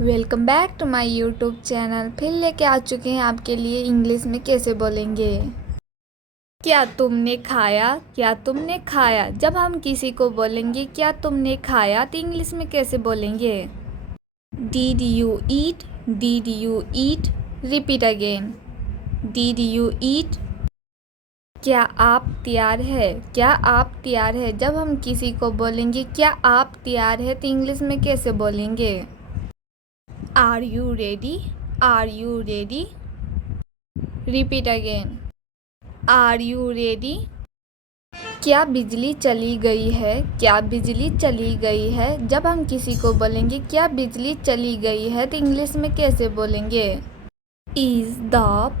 Welcome back to my YouTube channel. फिर लेके आ चुके हैं आपके लिए इंग्लिश में कैसे बोलेंगे। क्या तुमने खाया, क्या तुमने खाया। जब हम किसी को बोलेंगे क्या तुमने खाया तो इंग्लिश में कैसे बोलेंगे। Did you eat, did you eat. Repeat again, did you eat. क्या आप तैयार है, क्या आप तैयार है। जब हम किसी को बोलेंगे क्या आप तैयार है तो इंग्लिश में कैसे बोलेंगे। Are you ready, are you ready. Repeat again, are you ready. क्या बिजली चली गई है, क्या बिजली चली गई है। जब हम किसी को बोलेंगे क्या बिजली चली गई है तो इंग्लिश में कैसे बोलेंगे। Is the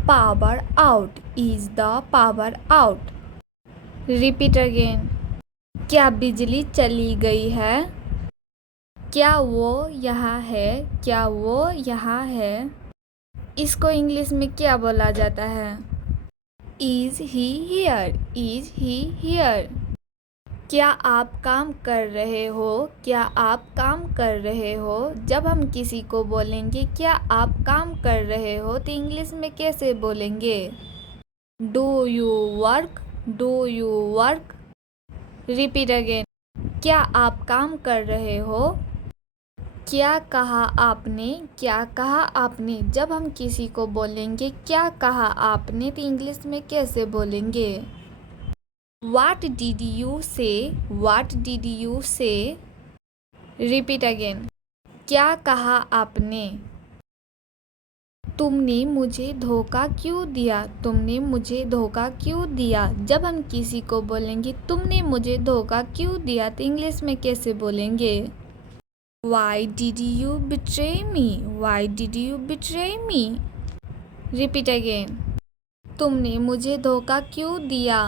power out, is the power out. Repeat again, क्या बिजली चली गई है। क्या वो यहाँ है, क्या वो यहाँ है। इसको इंग्लिश में क्या बोला जाता है। Is he here, is he here. क्या आप काम कर रहे हो, क्या आप काम कर रहे हो। जब हम किसी को बोलेंगे क्या आप काम कर रहे हो तो इंग्लिश में कैसे बोलेंगे। Do you work, do you work. Repeat again, क्या आप काम कर रहे हो। क्या कहा आपने, क्या कहा आपने। जब हम किसी को बोलेंगे क्या कहा आपने तो इंग्लिश में कैसे बोलेंगे। What did you say, what did you say। Repeat again, क्या कहा आपने। तुमने मुझे धोखा क्यों दिया, तुमने मुझे धोखा क्यों दिया। जब हम किसी को बोलेंगे तुमने मुझे धोखा क्यों दिया तो इंग्लिश में कैसे बोलेंगे। Why did you betray me, why did you betray me। Repeat again, तुमने मुझे धोखा क्यों दिया।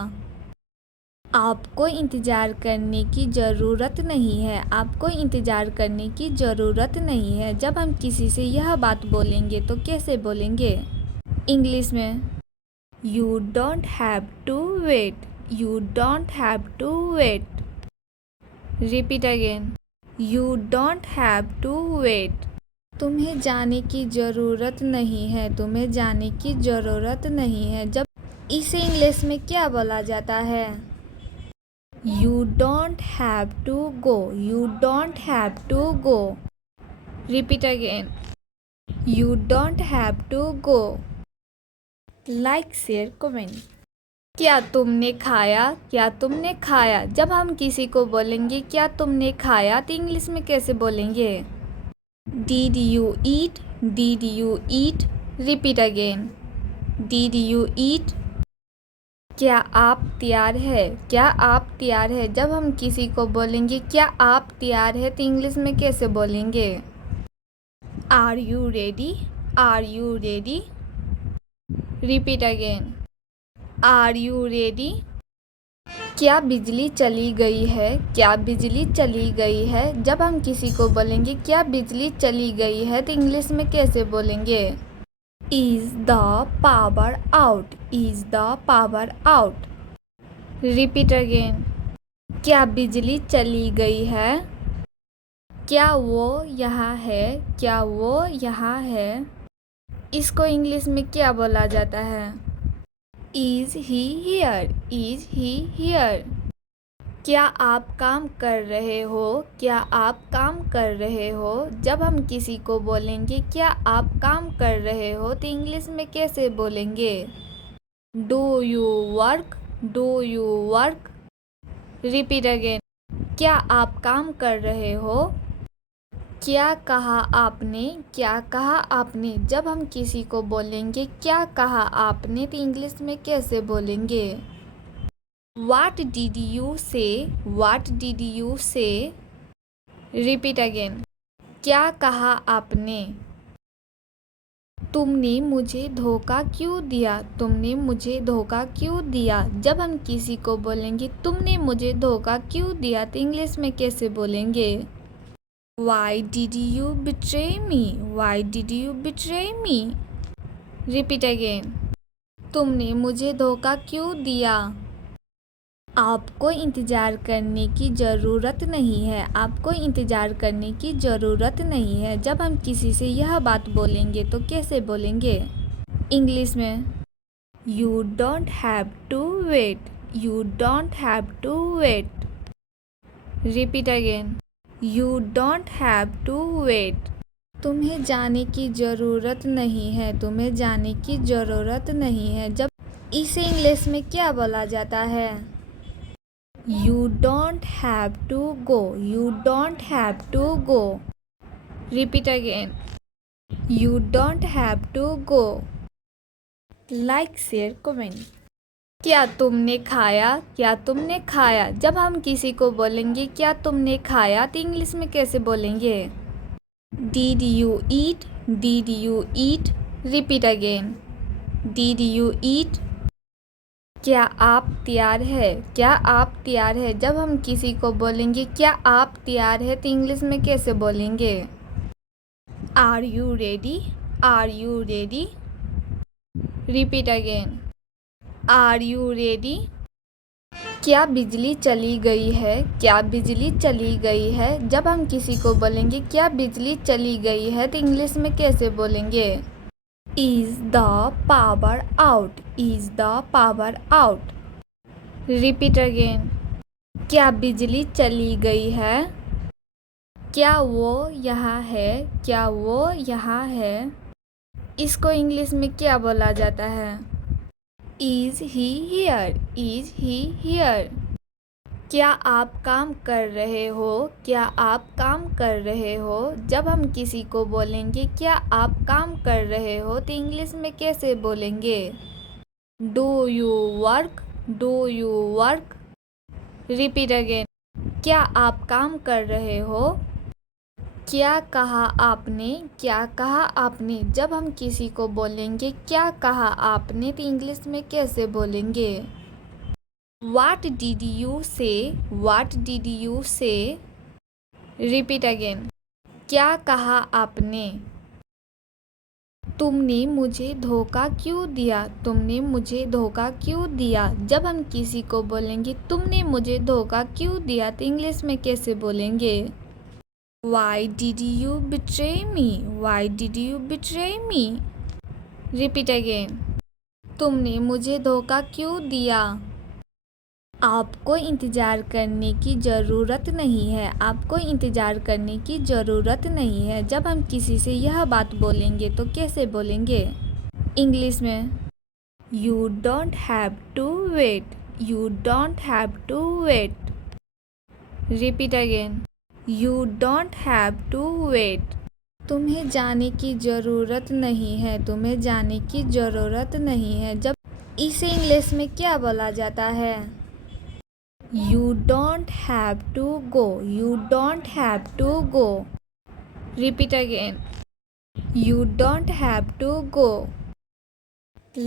आपको इंतज़ार करने की ज़रूरत नहीं है, आपको इंतज़ार करने की ज़रूरत नहीं है। जब हम किसी से यह बात बोलेंगे तो कैसे बोलेंगे। इंग्लिश में, you don't have to wait, you don't have to wait. Repeat again, you don't have to wait. तुम्हें जाने की ज़रूरत नहीं है, तुम्हें जाने की ज़रूरत नहीं है। जब इसे इंग्लिश में क्या बोला जाता है। You don't have to go, you don't have to go। Repeat again, you don't have to go। Like, share, comment। क्या तुमने खाया, क्या तुमने खाया। जब हम किसी को बोलेंगे क्या तुमने खाया तो इंग्लिश में कैसे बोलेंगे। Did you eat, did you eat। Repeat again, did you eat। क्या आप तैयार है, क्या आप तैयार है। जब हम किसी को बोलेंगे क्या आप तैयार है तो इंग्लिश में कैसे बोलेंगे। Are you ready, are you ready. Repeat again, are you ready. क्या बिजली चली गई है, क्या बिजली चली गई है। जब हम किसी को बोलेंगे क्या बिजली चली गई है तो इंग्लिश में कैसे बोलेंगे। Is the power out, is the power out. Repeat again, क्या बिजली चली गई है। क्या वो यहाँ है, क्या वो यहाँ है। इसको इंग्लिश में क्या बोला जाता है। Is he here, is he here. क्या आप काम कर रहे हो, क्या आप काम कर रहे हो। जब हम किसी को बोलेंगे क्या आप काम कर रहे हो तो इंग्लिश में कैसे बोलेंगे। Do you work, do you work. Repeat again, क्या आप काम कर रहे हो। क्या कहा आपने, क्या कहा आपने। जब हम किसी को बोलेंगे क्या कहा आपने तो इंग्लिश में कैसे बोलेंगे। What did you say, what did you say। Repeat again, क्या कहा आपने। तुमने मुझे धोखा क्यों दिया, तुमने मुझे धोखा क्यों दिया। जब हम किसी को बोलेंगे तुमने मुझे धोखा क्यों दिया तो इंग्लिश में कैसे बोलेंगे। Why did you betray me, why did you betray me। Repeat again, तुमने मुझे धोखा क्यों दिया। आपको इंतज़ार करने की ज़रूरत नहीं है। आपको इंतज़ार करने की ज़रूरत नहीं है। जब हम किसी से यह बात बोलेंगे तो कैसे बोलेंगे? इंग्लिश में you don't have to wait. You don't have to wait. Repeat again, you don't have to wait. तुम्हें जाने की ज़रूरत नहीं है। तुम्हें जाने की ज़रूरत नहीं है। जब इसे इंग्लिश में क्या बोला जाता है? You don't have to go. You don't have to go. Repeat again, you don't have to go. Like, share, comment. क्या तुमने खाया? क्या तुमने खाया? जब हम किसी को बोलेंगे क्या तुमने खाया तो इंग्लिश में कैसे बोलेंगे? Did you eat? Did you eat? Repeat again, did you eat? क्या आप तैयार है? क्या आप तैयार है? जब हम किसी को बोलेंगे क्या आप तैयार है तो इंग्लिश में कैसे बोलेंगे? Are you ready? Are you ready? Repeat again, are you ready? क्या बिजली चली गई है? क्या बिजली चली गई है? जब हम किसी को बोलेंगे क्या बिजली चली गई है तो इंग्लिश में कैसे बोलेंगे? Is the power out? Is the power out? Repeat again, क्या बिजली चली गई है? क्या वो यहाँ है? क्या वो यहाँ है? इसको इंग्लिश में क्या बोला जाता है? Is he here? Is he here? क्या आप काम कर रहे हो? क्या आप काम कर रहे हो? जब हम किसी को बोलेंगे क्या आप काम कर रहे हो तो इंग्लिश में कैसे बोलेंगे? Do you work? Do you work? Repeat again, क्या आप काम कर रहे हो? क्या कहा आपने? क्या कहा आपने? जब हम किसी को बोलेंगे क्या कहा आपने तो इंग्लिश में कैसे बोलेंगे? What did you say? What did you say? Repeat again, क्या कहा आपने? तुमने मुझे धोखा क्यों दिया? तुमने मुझे धोखा क्यों दिया? जब हम किसी को बोलेंगे तुमने मुझे धोखा क्यों दिया तो इंग्लिश में कैसे बोलेंगे? Why did you betray me? Why did you betray me? Repeat again, तुमने मुझे धोखा क्यों दिया? आपको इंतज़ार करने की ज़रूरत नहीं है। आपको इंतज़ार करने की ज़रूरत नहीं है। जब हम किसी से यह बात बोलेंगे तो कैसे बोलेंगे? इंग्लिश में you don't have to wait. You don't have to wait. Repeat again, you don't have to wait. तुम्हें जाने की ज़रूरत नहीं है। तुम्हें जाने की ज़रूरत नहीं है। जब इसे इंग्लिश में क्या बोला जाता है? You don't have to go. You don't have to go. Repeat again, you don't have to go.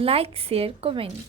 Like, share, comment.